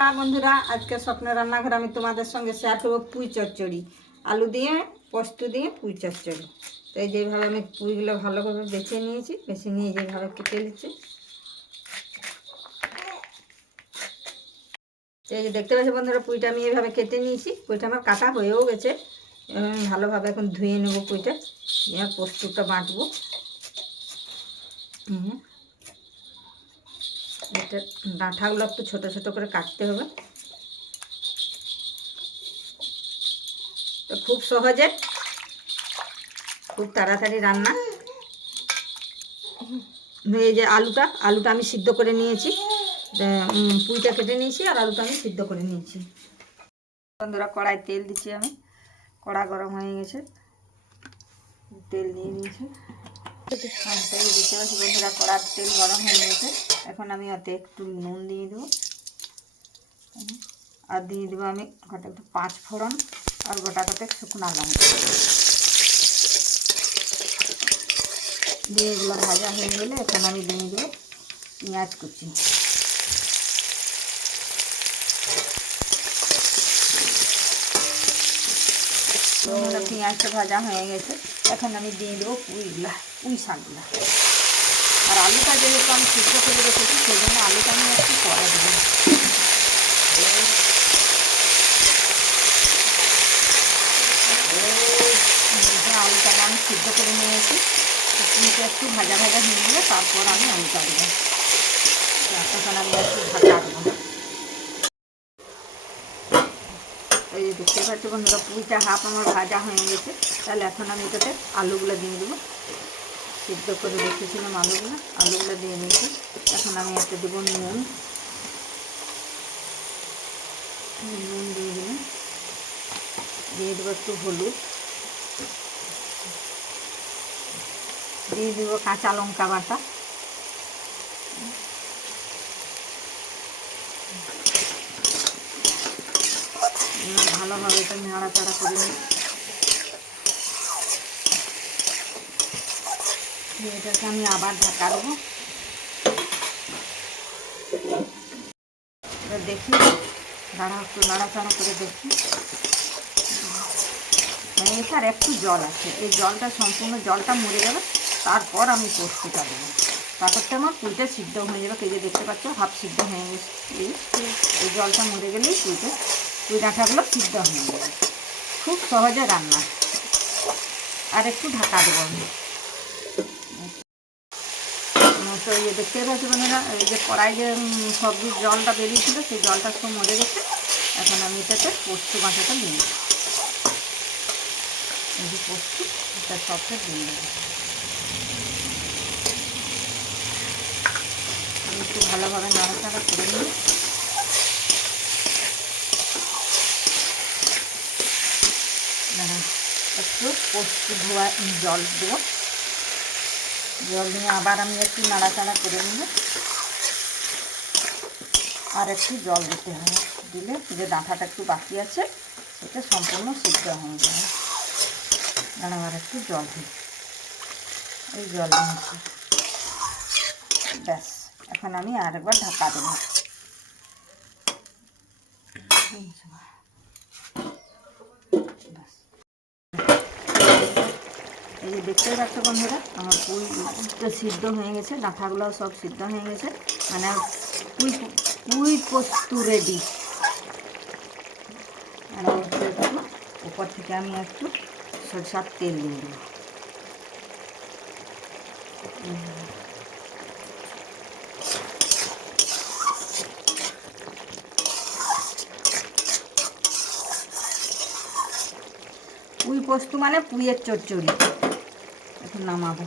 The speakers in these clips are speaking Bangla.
বন্ধুরা, আজকে স্বপ্নের রান্নাঘর আমি তোমাদের সঙ্গে শেয়ার করবো পুঁই চচ্চড়ি। আলু দিয়ে পোস্ত দিয়ে পুঁই চচ্চড়ি। তো এই যেভাবে আমি পুঁইগুলো ভালোভাবে বেছে নিয়েছি, বেছে নিয়ে যেভাবে কেটে নিচ্ছি। এই যে দেখতে পাচ্ছি বন্ধুরা, পুঁইটা আমি এইভাবে কেটে নিয়েছি। পুঁইটা আমার কাটা হয়েও গেছে। আমি ভালোভাবে এখন ধুয়ে নেবো পুঁইটা, এবার পোস্তটা বাটবো। এটা ডাঁটাগুলো একটু ছোটো ছোটো করে কাটতে হবে। তো খুব সহজে, খুব তাড়াতাড়ি রান্না। এই যে আলুটা আমি সিদ্ধ করে নিয়েছি। পুঁইটা কেটে নিয়েছি আর আলুটা আমি সিদ্ধ করে নিয়েছি। বন্ধুরা, কড়াই তেল দিচ্ছি আমি। কড়া গরম হয়ে গেছে, তেল দিয়ে নিয়েছি। দেখতে পাচ্ছি বন্ধুরা, কড়ার তেল গরম হয়ে গেছে। এখন আমি ওতে একটু নুন দিয়ে দেবো, আর দিয়ে দেবো আমি একটু 5 ফোড়ন আর গোটা শুকনো লঙ্কা দিয়ে এগুলো ভাজা হয়ে গেলে এখন আমি দিয়ে দেবো পেঁয়াজ কুচি। পেঁয়াজটা ভাজা হয়ে গেছে, এখন আমি দিয়ে দেবো পুঁই শাকগুলা। আর আলুটা যেহেতু আমি সিদ্ধ করে রেখেছি, সেই জন্য আলুটা আমি একটু পরে দেবো। আলুটা আমি সিদ্ধ করে নিয়েছি। পুঁইটা একটু ভাজা ভাজা হয়ে গেলে তারপর আমি আলুটা দেবো। তখন আমি একটু ঢাকা দেবো। এই যে দেখতে পাচ্ছি বন্ধুরা, পুঁইটা হাফ আমার ভাজা হয়ে গেছে। তাহলে এখন আমি এটাতে আলুগুলো দিয়ে দেবো। সিদ্ধ করে রেখেছিলাম আলুগুলো দিয়ে নিয়েছি। এখন আমি একটা দেবো নুন দিয়ে দিলাম। দিয়ে দেবো একটু হলুদ, দিয়ে দেবো কাঁচা লঙ্কা বাটা, ভালোভাবে এটা নাড়াচাড়া করে নিই। এটাকে আমি আবার ঢাকা দেবো। এবার দেখি, একটু নাড়াচাড়া করে দেখি। আর একটু জল আছে, এই জলটা সম্পূর্ণ জলটা মরে যাবে, তারপর আমি পোস্তটা দেবো। তারপরটা আমার পুঁইটা সিদ্ধ হয়ে যাবে। এই যে দেখতে পাচ্ছ হাফ সিদ্ধ হয়ে গেছে। এই জলটা মরে গেলেই পুঁই ডাঁটাগুলো সিদ্ধ হয়ে যাবে। খুব সহজে রান্না। আর একটু ঢাকা দেবো আমি। তো এই যে দেখতে পাচ্ছি বন্ধুরা, এই যে কড়াই যে সবজির জলটা বেরিয়েছিল, সেই জলটা সব মরে গেছে। এখন আমি এটাতে পোস্ত বাটাটা দিয়ে দেবো। এই যে পোস্ত, এটা সবটা দিয়ে দেবো। আমি একটু ভালোভাবে নাড়াচাড়া করে নিই। একটু পোস্ত ধোয়া জল দেবো। জল দিয়ে আবার আমি একটু নাড়াচাড়া করে নেব। আর একটু জল দিতে হবে, দিলে যে ডাঁটাটা একটু বাকি আছে সেটা সম্পূর্ণ সিদ্ধ হয়ে যাবে। আর আবার একটু জল দিই, এই জল দিয়েছি। ব্যাস, এখন আমি আরেকবার ঢাকা দেবো। এই যে দেখতেই পাচ্ছ বন্ধুরা, আমার পুঁইটা সিদ্ধ হয়ে গেছে, ডাঁটাগুলো সব সিদ্ধ হয়ে গেছে। মানে পুঁই পোস্ত রেডি। আর উপর থেকে আমি একটু সরষের তেল দিয়ে দেবো। পুঁই পোস্ত মানে পুঁইয়ের চচ্চড়ি। এখন নামাবো।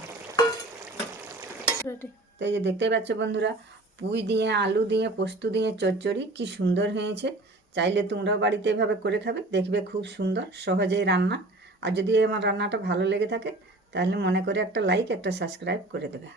তো এই যে দেখতেই পাচ্ছ বন্ধুরা, পুঁই দিয়ে আলু দিয়ে পোস্ত দিয়ে চচ্চড়ি কি সুন্দর হয়েছে। চাইলে তোমরাও বাড়িতে এভাবে করে খাবে, দেখবে খুব সুন্দর সহজেই রান্না। আর যদি আমার রান্নাটা ভালো লেগে থাকে, তাহলে মনে করে একটা লাইক, একটা সাবস্ক্রাইব করে দেবে।